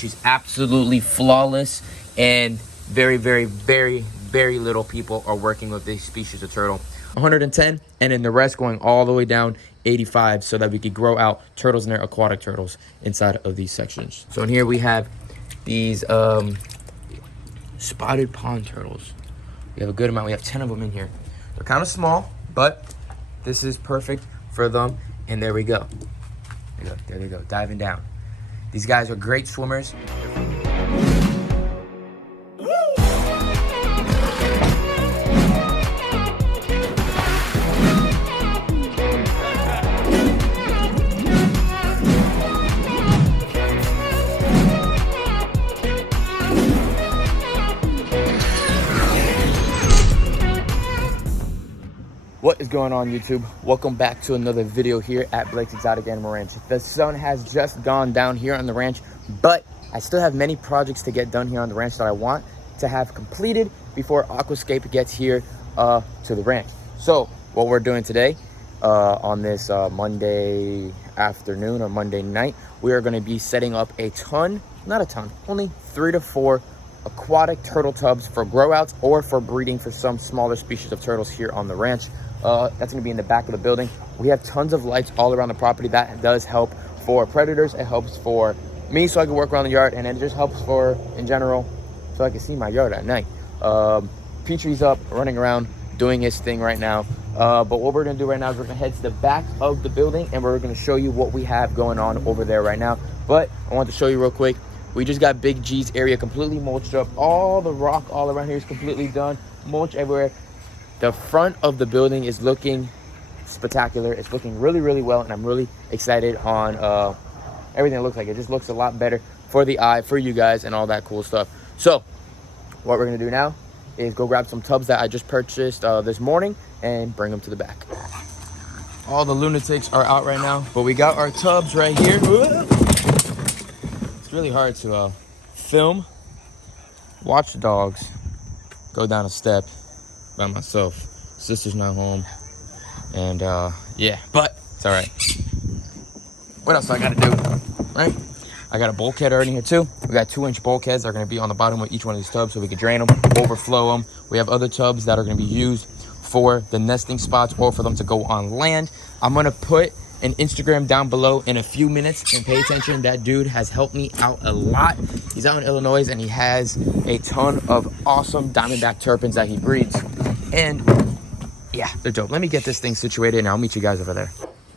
She's absolutely flawless, and very, very, very, very little people are working with this species of turtle. 110, and then the rest going all the way down 85, so that we could grow out turtles and their aquatic turtles inside of these sections. So in here we have these spotted pond turtles. We have a good amount. We have 10 of them in here. They're kind of small, but this is perfect for them. And there we go. There they go, diving down. These guys are great swimmers. What is going on, YouTube? Welcome back to another video here at Blake's Exotic Animal Ranch. The sun has just gone down here on the ranch, but I still have many projects to get done here on the ranch that I want to have completed before Aquascape gets here to the ranch. So what we're doing today on this Monday afternoon or Monday night, we are going to be setting up only 3 to 4 aquatic turtle tubs for grow outs or for breeding for some smaller species of turtles here on the ranch. That's going to be in the back of the building. We have tons of lights all around the property. That does help for predators. It helps for me so I can work around the yard, and it just helps for, in general, so I can see my yard at night. Petrie's up, running around, doing his thing right now. But what we're going to do right now is we're going to head to the back of the building, and we're going to show you what we have going on over there right now. But I want to show you real quick. We just got Big G's area completely mulched up. All the rock all around here is completely done. Mulch everywhere. The front of the building is looking spectacular. It's looking really, really well, and I'm really excited on everything it looks like. It just looks a lot better for the eye, for you guys, and all that cool stuff. So what we're going to do now is go grab some tubs that I just purchased this morning and bring them to the back. All the lunatics are out right now, but we got our tubs right here. It's really hard to film, watch the dogs go down a step by myself. Sister's not home, and yeah, but it's all right. What else I gotta do, right? I got a bulkhead already here too. We got 2-inch bulkheads that are gonna be on the bottom of each one of these tubs so we can drain them, overflow them. We have other tubs that are gonna be used for the nesting spots or for them to go on land. I'm gonna put an Instagram down below in a few minutes, and pay attention. That dude has helped me out a lot. He's out in Illinois, and he has a ton of awesome diamondback terrapins that he breeds, and yeah, they're dope. Let me get this thing situated and I'll meet you guys over there.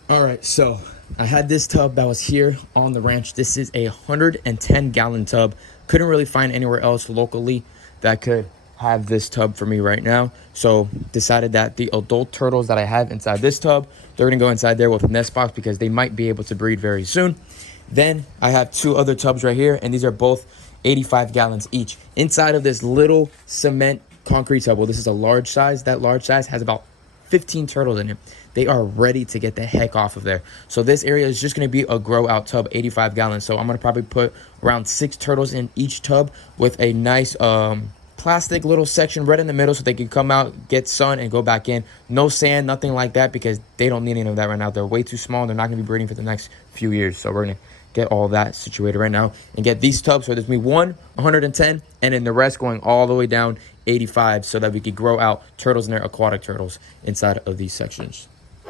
All right, so I had this tub that was here on the ranch. This is a 110-gallon tub. Couldn't really find anywhere else locally that could have this tub for me right now, so decided that the adult turtles that I have inside this tub, they're gonna go inside there with a nest box because they might be able to breed very soon. Then I have 2 other tubs right here, and these are both 85 gallons each. Inside of this little cement concrete tub, well, this is a large size. That large size has about 15 turtles in it. They are ready to get the heck off of there. So this area is just going to be a grow out tub, 85 gallons. So I'm going to probably put around 6 turtles in each tub with a nice plastic little section right in the middle so they can come out, get sun, and go back in. No sand, nothing like that, because they don't need any of that right now. They're way too small. They're not going to be breeding for the next few years. So we're going to get all that situated right now and get these tubs. So there's me 110, and then the rest going all the way down 85, so that we could grow out turtles and their aquatic turtles inside of these sections.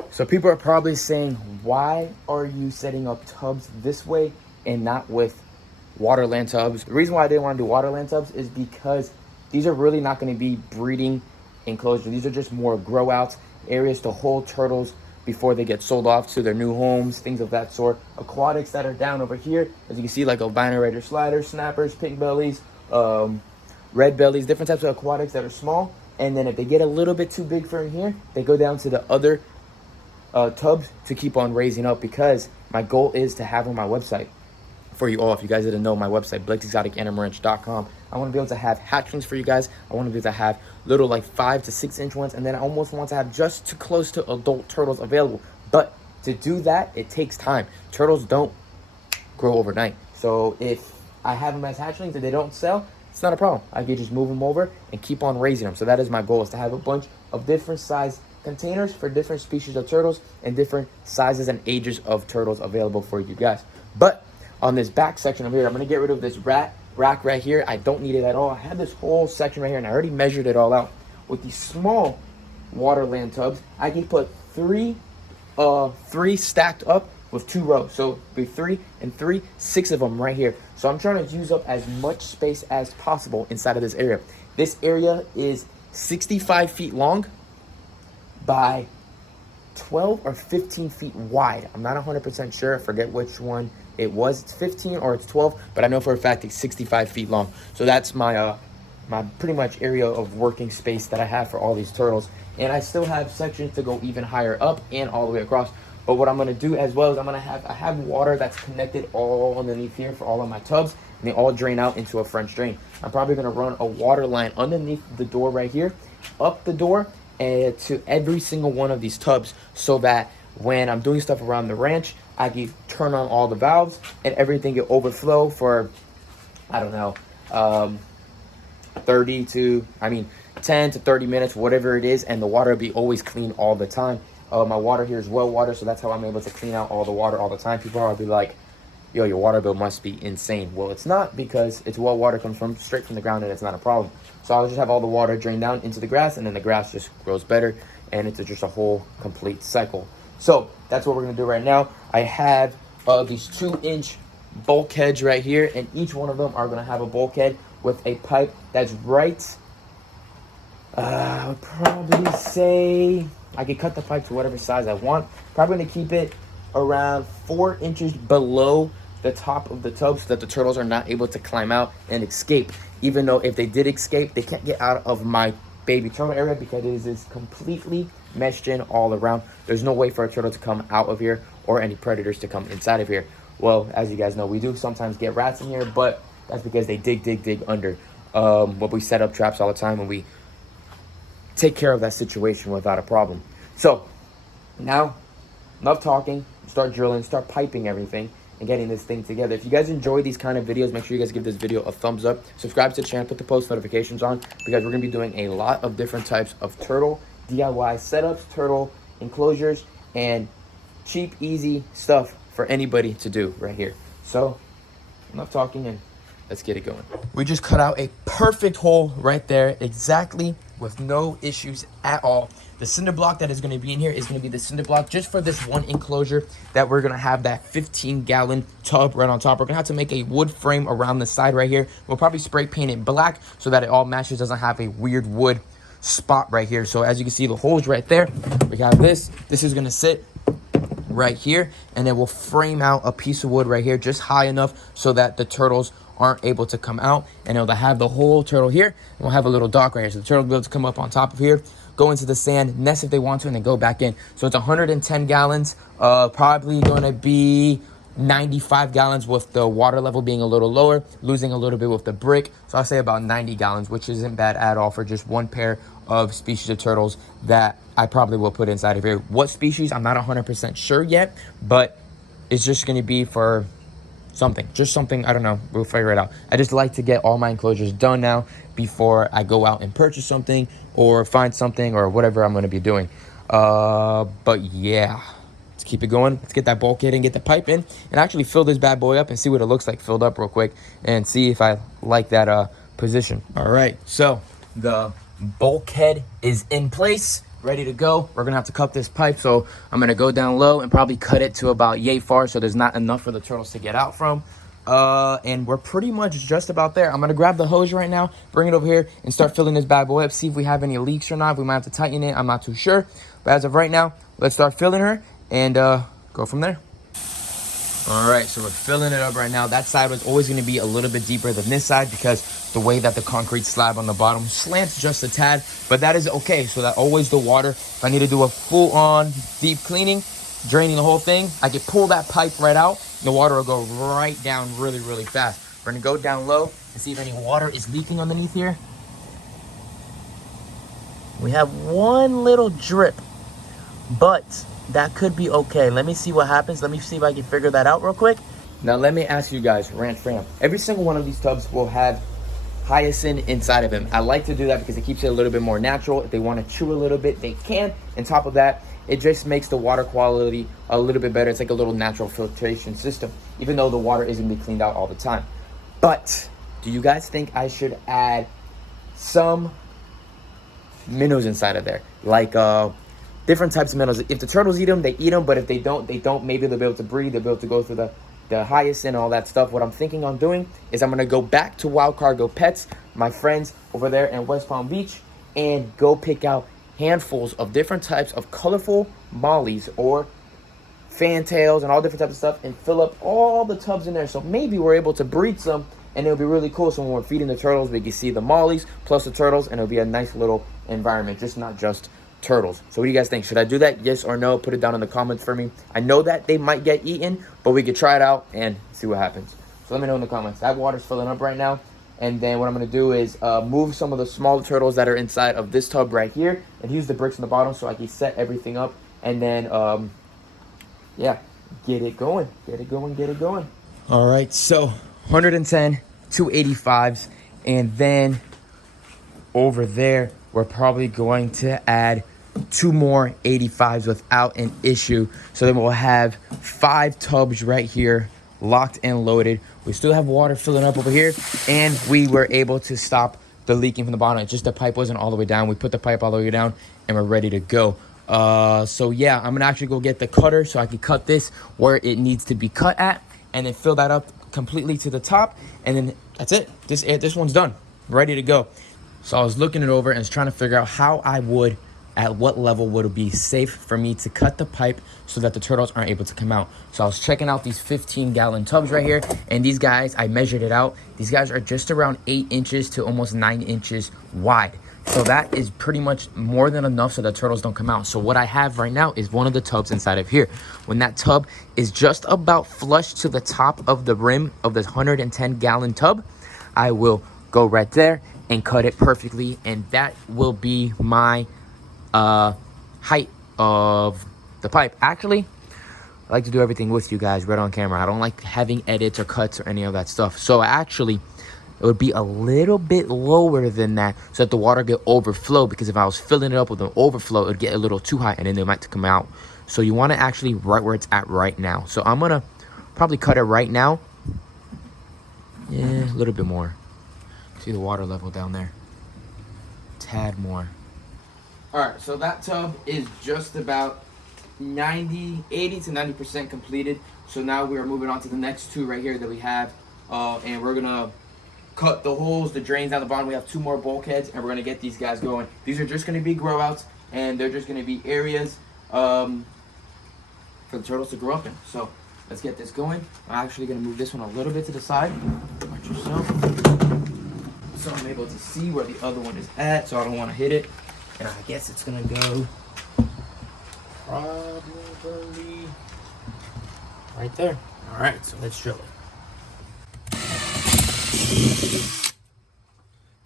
So people are probably saying, why are you setting up tubs this way and not with waterland tubs? The reason why I didn't want to do waterland tubs is because these are really not going to be breeding enclosures. These are just more grow outs, areas to hold turtles before they get sold off to their new homes, things of that sort. Aquatics that are down over here, as you can see, like albino red sliders, snappers, pink bellies, red bellies, different types of aquatics that are small. And then if they get a little bit too big for in here, they go down to the other tubs to keep on raising up, because my goal is to have on my website for you all. If you guys didn't know, my website, blakesexoticanimalranch.com, I want to be able to have hatchlings for you guys. I want to be able to have little like 5 to 6 inch ones, and then I almost want to have just too close to adult turtles available. But to do that, it takes time. Turtles don't grow overnight. So if I have them as hatchlings and they don't sell, it's not a problem. I can just move them over and keep on raising them. So that is my goal, is to have a bunch of different size containers for different species of turtles and different sizes and ages of turtles available for you guys. But on this back section over here, I'm gonna get rid of this rack right here. I don't need it at all. I have this whole section right here, and I already measured it all out. With these small Waterland tubs, I can put three stacked up with 2 rows. So it'd be 3 and 3, 6 of them right here. So I'm trying to use up as much space as possible inside of this area. This area is 65 feet long by 12 or 15 feet wide. I'm not 100% sure. I forget which one it was. It's 15 or it's 12, but I know for a fact it's 65 feet long. So that's my my pretty much area of working space that I have for all these turtles. And I still have sections to go even higher up and all the way across. But what I'm gonna do as well is I have water that's connected all underneath here for all of my tubs, and they all drain out into a French drain. I'm probably gonna run a water line underneath the door right here, up the door, and to every single one of these tubs, so that when I'm doing stuff around the ranch, I can turn on all the valves and everything will overflow for, I don't know, 10 to 30 minutes, whatever it is, and the water will be always clean all the time. My water here is well water, so that's how I'm able to clean out all the water all the time. People are be like, yo, your water bill must be insane. Well, it's not, because it's well water, comes from straight from the ground, and it's not a problem. So I'll just have all the water drain down into the grass, and then the grass just grows better, and it's just a whole complete cycle. So that's what we're gonna do right now. I have these 2-inch bulkheads right here, and each one of them are gonna have a bulkhead with a pipe that's right, I would probably say, I could cut the pipe to whatever size I want. Probably gonna keep it around 4 inches below the top of the tub, so that the turtles are not able to climb out and escape. Even though if they did escape, they can't get out of my baby turtle area, because it is completely meshed in all around. There's no way for a turtle to come out of here, or any predators to come inside of here. Well, as you guys know, we do sometimes get rats in here, but that's because they dig under. But we set up traps all the time, and we take care of that situation without a problem. So now, enough talking, start drilling, start piping everything, and getting this thing together. If you guys enjoy these kind of videos, make sure you guys give this video a thumbs up, subscribe to the channel, put the post notifications on, because we're gonna be doing a lot of different types of turtle DIY setups, turtle enclosures, and cheap, easy stuff for anybody to do right here. So enough talking, and let's get it going. We just cut out a perfect hole right there, exactly, with no issues at all. The cinder block that is going to be in here is going to be the cinder block just for this one enclosure that we're going to have that 15-gallon tub right on top. We're going to have to make a wood frame around the side right here. We'll probably spray paint it black so that it all matches, doesn't have a weird wood spot right here. So as you can see, the holes right there, we have this is going to sit right here, and then we'll frame out a piece of wood right here just high enough so that the turtles aren't able to come out, and it'll have the whole turtle here, and we'll have a little dock right here, so the turtle will be able to come up on top of here, go into the sand, nest if they want to, and then go back in. So it's 110 gallons, probably going to be 95 gallons with the water level being a little lower, losing a little bit with the brick. So I'll say about 90 gallons, which isn't bad at all for just one pair of species of turtles that I probably will put inside of here. What species, I'm not 100% sure yet, but it's just going to be for something, I don't know, we'll figure it out. I just like to get all my enclosures done now before I go out and purchase something or find something or whatever I'm going to be doing. But yeah, let's keep it going. Let's get that bulkhead and get the pipe in, and actually fill this bad boy up and see what it looks like filled up real quick, and see if I like that position. All right, so the bulkhead is in place, ready to go. We're gonna have to cut this pipe, so I'm gonna go down low and probably cut it to about yay far, so there's not enough for the turtles to get out from. And we're pretty much just about there. I'm gonna grab the hose right now, bring it over here, and start filling this bad boy up, see if we have any leaks or not. We might have to tighten it, I'm not too sure, but as of right now, let's start filling her and go from there. All right, so we're filling it up right now. That side was always going to be a little bit deeper than this side, because the way that the concrete slab on the bottom slants just a tad, but that is okay. So that always the water, if I need to do a full-on deep cleaning, draining the whole thing, I can pull that pipe right out, and the water will go right down really, really fast. We're going to go down low and see if any water is leaking underneath here. We have one little drip, but that could be okay. Let me see what happens. Let me see if I can figure that out real quick. Now let me ask you guys, ranch fam, every single one of these tubs will have hyacinth inside of them. I like to do that because it keeps it a little bit more natural. If they want to chew a little bit, they can. On top of that, it just makes the water quality a little bit better. It's like a little natural filtration system, even though the water isn't being cleaned out all the time. But do you guys think I should add some minnows inside of there? Like different types of minnows. If the turtles eat them, they eat them. But if they don't, they don't. Maybe they'll be able to breathe. They'll be able to go through the hyacinth and all that stuff. What I'm thinking on doing is I'm going to go back to Wild Cargo Pets, my friends over there in West Palm Beach, and go pick out handfuls of different types of colorful mollies or fantails and all different types of stuff, and fill up all the tubs in there. So maybe we're able to breed some, and it'll be really cool. So when we're feeding the turtles, we can see the mollies plus the turtles, and it'll be a nice little environment, just not just turtles. So what do you guys think? Should I do that? Yes or no? Put it down in the comments for me. I know that they might get eaten, but we could try it out and see what happens. So let me know in the comments. That water's filling up right now. And then what I'm going to do is move some of the smaller turtles that are inside of this tub right here, and use the bricks in the bottom so I can set everything up. And then, yeah, get it going. Get it going, get it going. All right, so 110, 285s. And then over there, we're probably going to add 2 more 85s without an issue. So then we'll have 5 tubs right here, locked and loaded. We still have water filling up over here, and we were able to stop the leaking from the bottom. It's just the pipe wasn't all the way down. We put the pipe all the way down, and we're ready to go. So yeah, I'm gonna actually go get the cutter so I can cut this where it needs to be cut at, and then fill that up completely to the top, and then that's it. This one's done, ready to go. So I was looking it over and was trying to figure out how I would, at what level would it be safe for me to cut the pipe so that the turtles aren't able to come out. So I was checking out these 15-gallon tubs right here, and these guys, I measured it out. These guys are just around 8 inches to almost 9 inches wide. So that is pretty much more than enough so that turtles don't come out. So what I have right now is one of the tubs inside of here. When that tub is just about flush to the top of the rim of this 110-gallon tub, I will go right there and cut it perfectly, and that will be my height of the pipe. Actually, I like to do everything with you guys right on camera. I don't like having edits or cuts or any of that stuff. So actually, it would be a little bit lower than that so that the water get overflow, because if I was filling it up with an overflow, it would get a little too high and then they might come out. So you want to actually right where it's at right now. So I'm gonna probably cut it right now. Yeah, a little bit more. See the water level down there. Tad more. All right, so that tub is just about 80 to 90% completed. So now we are moving on to the next 2 right here that we have, and we're gonna cut the holes, the drains down the bottom. We have 2 more bulkheads, and we're gonna get these guys going. These are just gonna be grow outs, and they're just gonna be areas for the turtles to grow up in. So let's get this going. I'm actually gonna move this one a little bit to the side. Watch yourself. So I'm able to see where the other one is at, so I don't want to hit it. And I guess it's gonna go probably right there. All right, so let's drill it.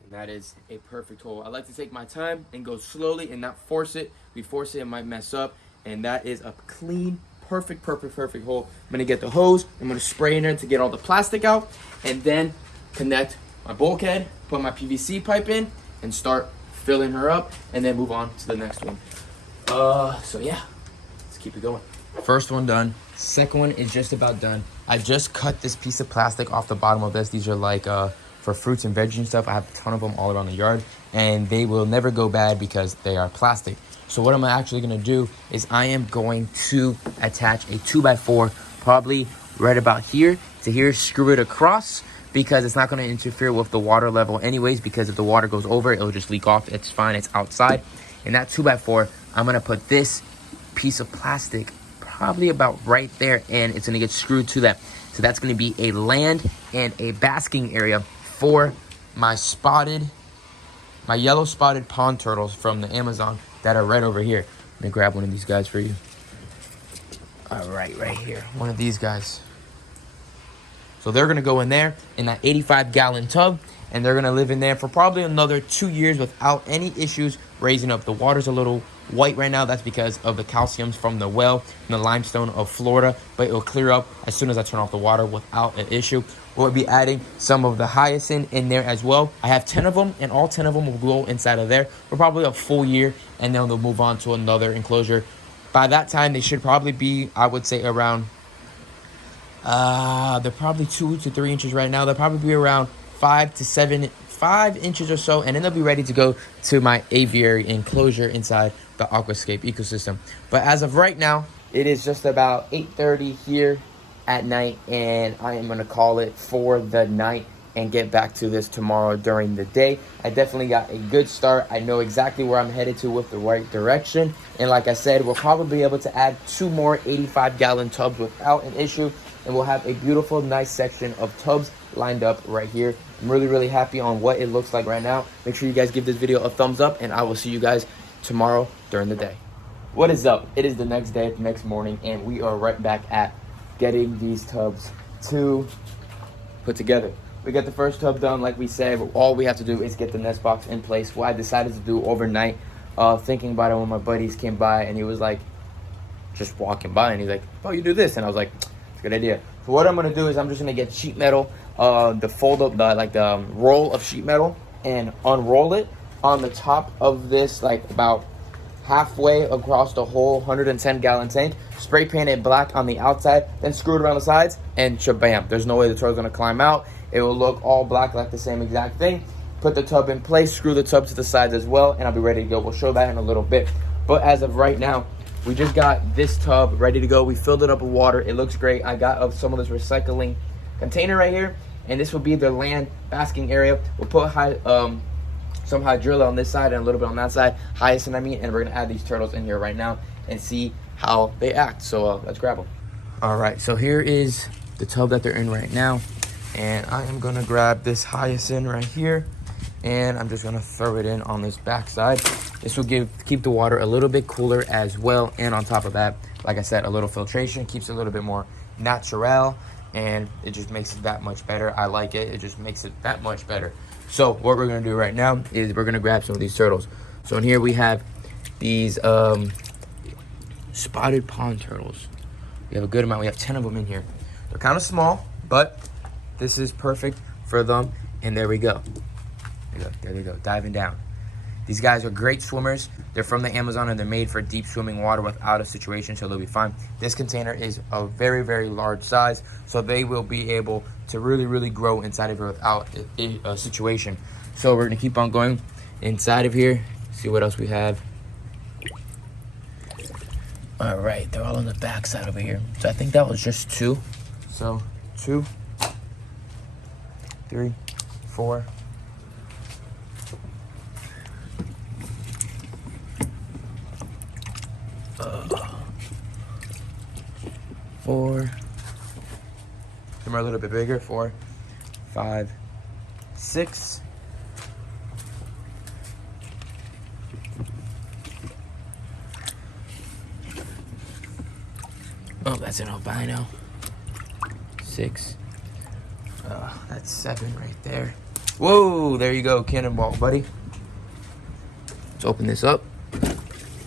And that is a perfect hole. I like to take my time and go slowly and not force it. If we force it, it might mess up. And that is a clean, perfect hole. I'm gonna get the hose. I'm gonna spray in there to get all the plastic out, and then connect my bulkhead, put my PVC pipe in, and start filling her up, and then move on to the next one. So yeah, let's keep it going. First one done. Second one is just about done. I just cut this piece of plastic off the bottom of this. These are like for fruits and veggies and stuff. I have a ton of them all around the yard, and they will never go bad because they are plastic. So what I'm actually gonna do is I am going to attach a 2x4, probably right about here to here, screw it across, because it's not going to interfere with the water level anyways, because if the water goes over, it'll just leak off. It's fine, it's outside. And that 2x4, I'm going to put this piece of plastic probably about right there, and it's going to get screwed to that. So that's going to be a land and a basking area for my yellow spotted pond turtles from the Amazon that are right over here. Let me grab one of these guys for you. All right, right here, one of these guys. So they're gonna go in there in that 85-gallon tub, and they're gonna live in there for probably another 2 years without any issues raising up. The water's a little white right now. That's because of the calciums from the well and the limestone of Florida, but it'll clear up as soon as I turn off the water without an issue. We'll be adding some of the hyacinth in there as well. I have 10 of them, and all 10 of them will go inside of there for probably a full year, and then they'll move on to another enclosure By that time, they should probably be, I would say, around, they're probably 2 to 3 inches right now. They'll probably be around 5 inches or so, and then they'll be ready to go to my aviary enclosure inside the aquascape ecosystem. But as of right now, it is just about 8:30 here at night, and I am going to call it for the night and get back to this tomorrow during the day. I definitely got a good start. I know exactly where I'm headed to with the right direction. And like I said, we'll probably be able to add 2 more 85-gallon tubs without an issue. And we'll have a beautiful, nice section of tubs lined up right here. I'm really, really happy on what it looks like right now. Make sure you guys give this video a thumbs up, and I will see you guys tomorrow during the day. What is up? It is the next day, the next morning, and we are right back at getting these tubs to put together. We got the first tub done, like we said. All we have to do is get the nest box in place. What I decided to do overnight, thinking about it when my buddies came by, and he was like, just walking by, and he's like, oh, you do this? And I was like, it's a good idea. So what I'm gonna do is I'm just gonna get sheet metal, the fold up, the roll of sheet metal, and unroll it on the top of this, like about halfway across the whole 110-gallon tank, spray paint it black on the outside, then screw it around the sides, and shabam. There's no way the turtle's gonna climb out. It will look all black like the same exact thing. Put the tub in place, screw the tub to the sides as well, and I'll be ready to go. We'll show that in a little bit. But as of right now, we just got this tub ready to go. We filled it up with water. It looks great. I got some of this recycling container right here, and this will be the land basking area. We'll put some hydrilla on this side and a little bit on that side, hyacinth, and we're gonna add these turtles in here right now and see how they act. So let's grab them. All right, so here is the tub that they're in right now, and I am gonna grab this hyacinth right here, and I'm just gonna throw it in on this back side. This will keep the water a little bit cooler as well, and on top of that, like I said, a little filtration, keeps it a little bit more natural, and it just makes it that much better. I like it. It just makes it that much better. So what we're gonna do right now is we're gonna grab some of these turtles. So in here we have these spotted pond turtles. We have a good amount. We have 10 of them in here. They're kind of small, but this is perfect for them. And there we go. There we go, diving down. These guys are great swimmers. They're from the Amazon, and they're made for deep swimming water without a situation, so they'll be fine. This container is a very, very large size, so they will be able to really, really grow inside of here without a situation. So we're gonna keep on going inside of here, see what else we have. All right, they're all on the back side over here. So I think that was just 2. So 2, 3, 4. 4. Some are a little bit bigger. 4, 5, 6. Oh, that's an albino. 6. That's 7 right there. Whoa, there you go, cannonball, buddy. Let's open this up.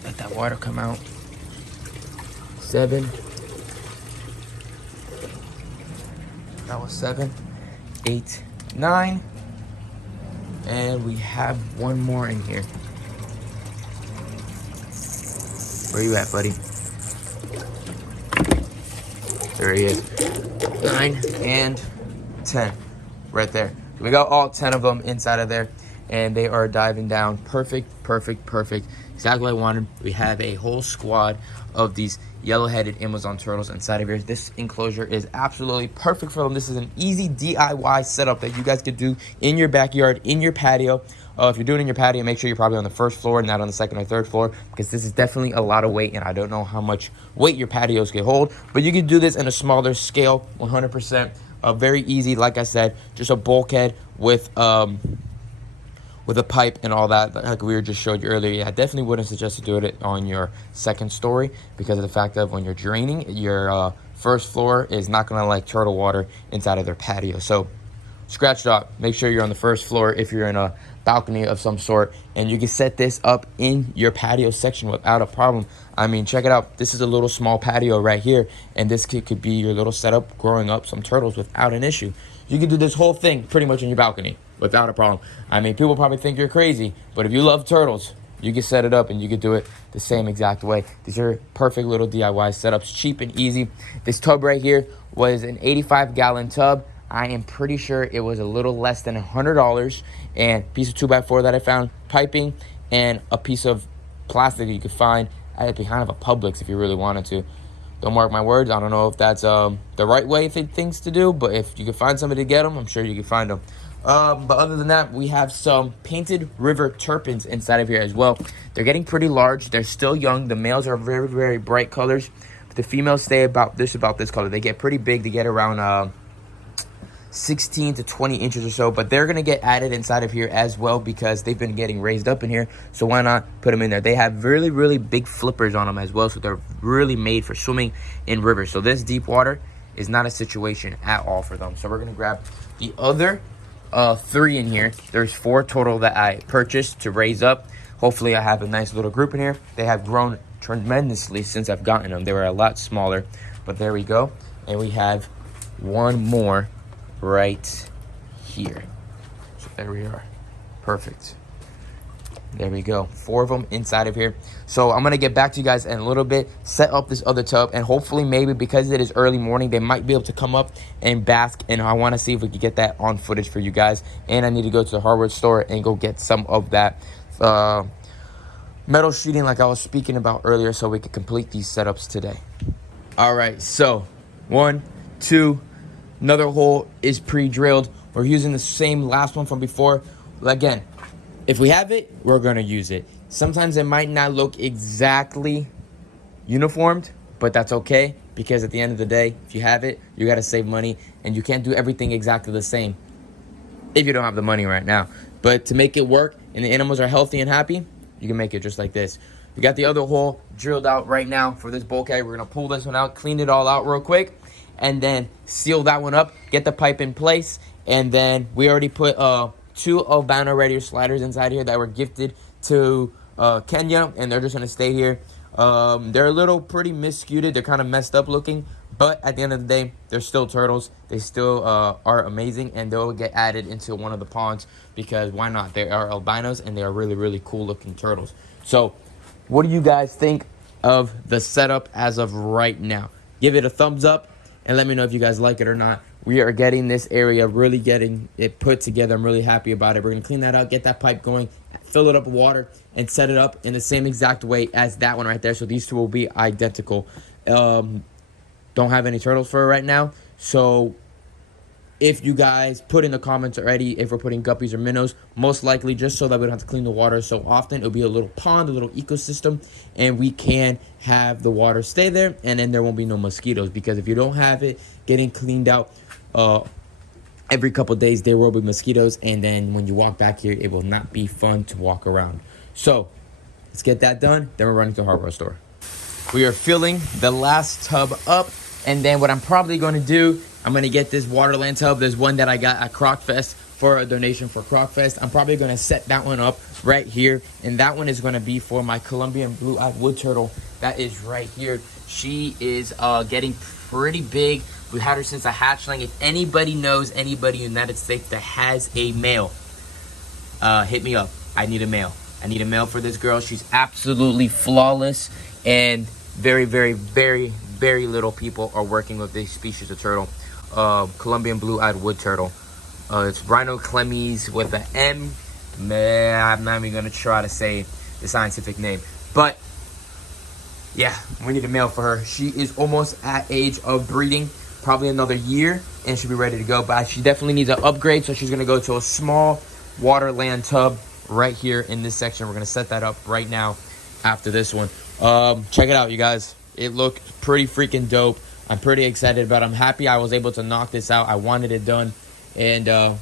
Let that water come out. 7. That was 7, 8, 9. And we have one more in here. Where you at, buddy? There he is. 9 and 10. Right there. We got all 10 of them inside of there, and they are diving down. Perfect, perfect, perfect. Exactly what I wanted. We have a whole squad of these yellow-headed Amazon turtles inside of here. This enclosure is absolutely perfect for them. This is an easy DIY setup that you guys could do in your backyard, in your patio. If you're doing it in your patio, make sure you're probably on the first floor, not on the second or third floor, because this is definitely a lot of weight, and I don't know how much weight your patios can hold. But you can do this in a smaller scale, 100%. Very easy, like I said, just a bulkhead with a pipe and all that, like we just showed you earlier. Yeah, I definitely wouldn't suggest to do it on your second story because of the fact that when you're draining, your first floor is not gonna like turtle water inside of their patio. So scratch it up. Make sure you're on the first floor if you're in a balcony of some sort, and you can set this up in your patio section without a problem. I mean, check it out. This is a little small patio right here, and this could be your little setup growing up some turtles without an issue. You can do this whole thing pretty much in your balcony without a problem. I mean, people probably think you're crazy, but if you love turtles, you can set it up and you can do it the same exact way. These are perfect little DIY setups, cheap and easy. This tub right here was an 85-gallon tub. I am pretty sure it was a little less than $100. And piece of 2x4 that I found, piping, and a piece of plastic you could find at behind of a Publix if you really wanted to. Don't mark my words. I don't know if that's the right way things to do, but if you can find somebody to get them, I'm sure you can find them. But other than that, we have some painted river terrapins inside of here as well. They're getting pretty large. They're still young. The males are very, very bright colors, but the females stay about this color. They get pretty big. They get around 16 to 20 inches or so, but they're gonna get added inside of here as well because they've been getting raised up in here, so why not put them in there? They have really, really big flippers on them as well, so they're really made for swimming in rivers. So this deep water is not a situation at all for them. So we're gonna grab the other 3 in here. There's 4 total that I purchased to raise up. Hopefully I have a nice little group in here. They have grown tremendously since I've gotten them. They were a lot smaller, but there we go. And we have one more right here. So there we are. Perfect. There we go. 4 of them inside of here. So I'm gonna get back to you guys in a little bit, set up this other tub, and hopefully maybe because it is early morning, they might be able to come up and bask, and I want to see if we can get that on footage for you guys. And I need to go to the hardware store and go get some of that metal sheeting like I was speaking about earlier so we can complete these setups today. All right, so 1, 2, another hole is pre-drilled. We're using the same last one from before. Again, if we have it, we're gonna use it. Sometimes it might not look exactly uniformed, but that's okay, because at the end of the day, if you have it, you gotta save money, and you can't do everything exactly the same if you don't have the money right now. But to make it work and the animals are healthy and happy, you can make it just like this. We got the other hole drilled out right now for this bulkhead. We're gonna pull this one out, clean it all out real quick, and then seal that one up, get the pipe in place, and then we already put 2 albino red ear sliders inside here that were gifted to Kenya, and they're just gonna stay here. They're a little pretty miscuted. They're kind of messed up looking, but at the end of the day, they're still turtles. They still are amazing, and they'll get added into one of the ponds because why not? They are albinos, and they are really, really cool looking turtles. So what do you guys think of the setup as of right now? Give it a thumbs up and let me know if you guys like it or not. We are getting this area, really getting it put together. I'm really happy about it. We're gonna clean that out, get that pipe going, fill it up with water, and set it up in the same exact way as that one right there. So these 2 will be identical. Don't have any turtles for it right now. So if you guys put in the comments already if we're putting guppies or minnows, most likely just so that we don't have to clean the water so often. It'll be a little pond, a little ecosystem, and we can have the water stay there, and then there won't be no mosquitoes, because if you don't have it getting cleaned out every couple days, there will be mosquitoes, and then when you walk back here, it will not be fun to walk around. So let's get that done, then we're running to the hardware store. We are filling the last tub up, and then what I'm probably going to do, I'm going to get this Waterland tub. There's one that I got at Crocfest for a donation for Crocfest. I'm probably going to set that one up right here, and that one is going to be for my Colombian blue-eyed wood turtle that is right here. She is getting pretty big. We had her since a hatchling. If anybody knows anybody in the United States that has a male, hit me up. I need a male. I need a male for this girl. She's absolutely flawless, and very, very, very, very little people are working with this species of turtle. Colombian blue-eyed wood turtle. It's Rhinoclemes with an M. Man, I'm not even gonna try to say the scientific name, but yeah, we need a male for her. She is almost at age of breeding, probably another year, and she'll be ready to go. But she definitely needs an upgrade, so she's gonna go to a small Waterland tub right here in this section. We're gonna set that up right now after this one. Check it out, you guys. It looked pretty freaking dope. I'm pretty excited about it. I'm happy I was able to knock this out. I wanted it done. And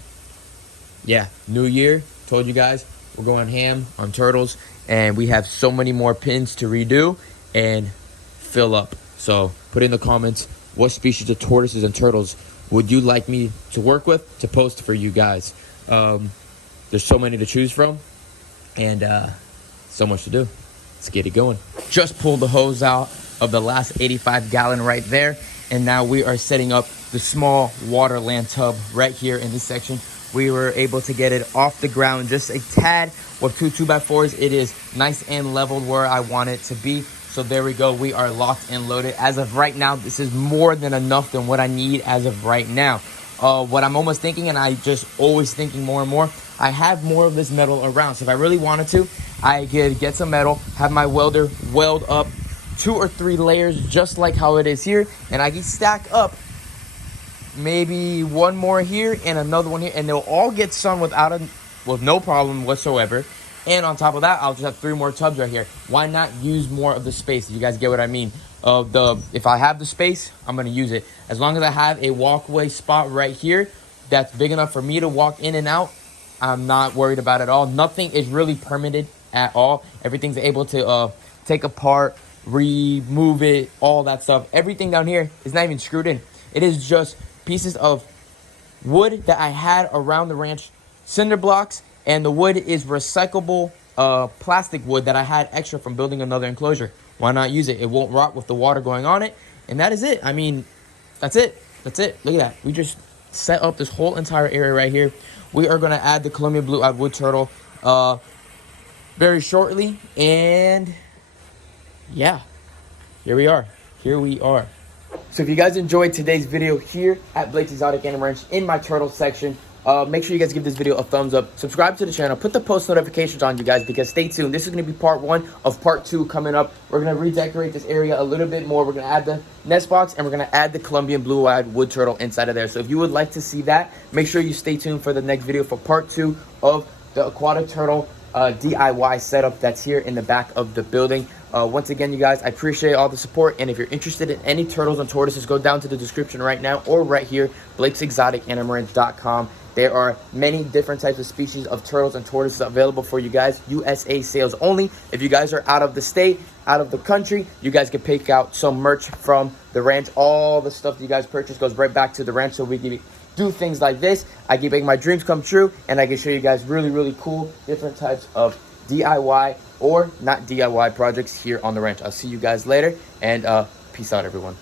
yeah, new year. Told you guys we're going ham on turtles. And we have so many more pins to redo and fill up. So put in the comments what species of tortoises and turtles would you like me to work with to post for you guys. There's so many to choose from. And so much to do. Let's get it going. Just pulled the hose out of the last 85-gallon right there, and now we are setting up the small Waterland tub right here in this section. We were able to get it off the ground just a tad with two 2x4s. It is nice and leveled where I want it to be. So there we go. We are locked and loaded. As of right now, this is more than enough than what I need as of right now. What I'm almost thinking, and I just always thinking more and more, I have more of this metal around. So if I really wanted to, I could get some metal, have my welder weld up 2 or 3 layers just like how it is here, and I can stack up maybe one more here and another one here, and they'll all get sun with no problem whatsoever. And on top of that, I'll just have 3 more tubs right here. Why not use more of the space? You guys get what I mean? If I have the space, I'm gonna use it. As long as I have a walkway spot right here that's big enough for me to walk in and out, I'm not worried about it at all. Nothing is really permitted at all. Everything's able to take apart, remove it, all that stuff. Everything down here is not even screwed in. It is just pieces of wood that I had around the ranch, cinder blocks, and the wood is recyclable plastic wood that I had extra from building another enclosure. Why not use it? It won't rot with the water going on it. And that is it. I mean, that's it. That's it. Look at that. We just set up this whole entire area right here. We are going to add the Colombian blue-eyed wood turtle very shortly. And yeah, here we are. Here we are. So if you guys enjoyed today's video here at Blake's Exotic Animal Ranch in my turtle section, make sure you guys give this video a thumbs up, subscribe to the channel, put the post notifications on, you guys, because stay tuned. This is going to be part 1 of part 2 coming up. We're going to redecorate this area a little bit more. We're going to add the nest box, and we're going to add the Colombian blue-eyed wood turtle inside of there. So if you would like to see that, make sure you stay tuned for the next video for part 2 of the aquatic turtle DIY setup that's here in the back of the building. Once again, you guys, I appreciate all the support, and if you're interested in any turtles and tortoises, go down to the description right now or right here, blakesexoticanimalranch.com. There are many different types of species of turtles and tortoises available for you guys. USA sales only. If you guys are out of the state, out of the country, you guys can pick out some merch from the ranch. All the stuff that you guys purchase goes right back to the ranch, so we can do things like this. I can make my dreams come true, and I can show you guys really, really cool different types of DIY or not DIY projects here on the ranch. I'll see you guys later, and peace out, everyone.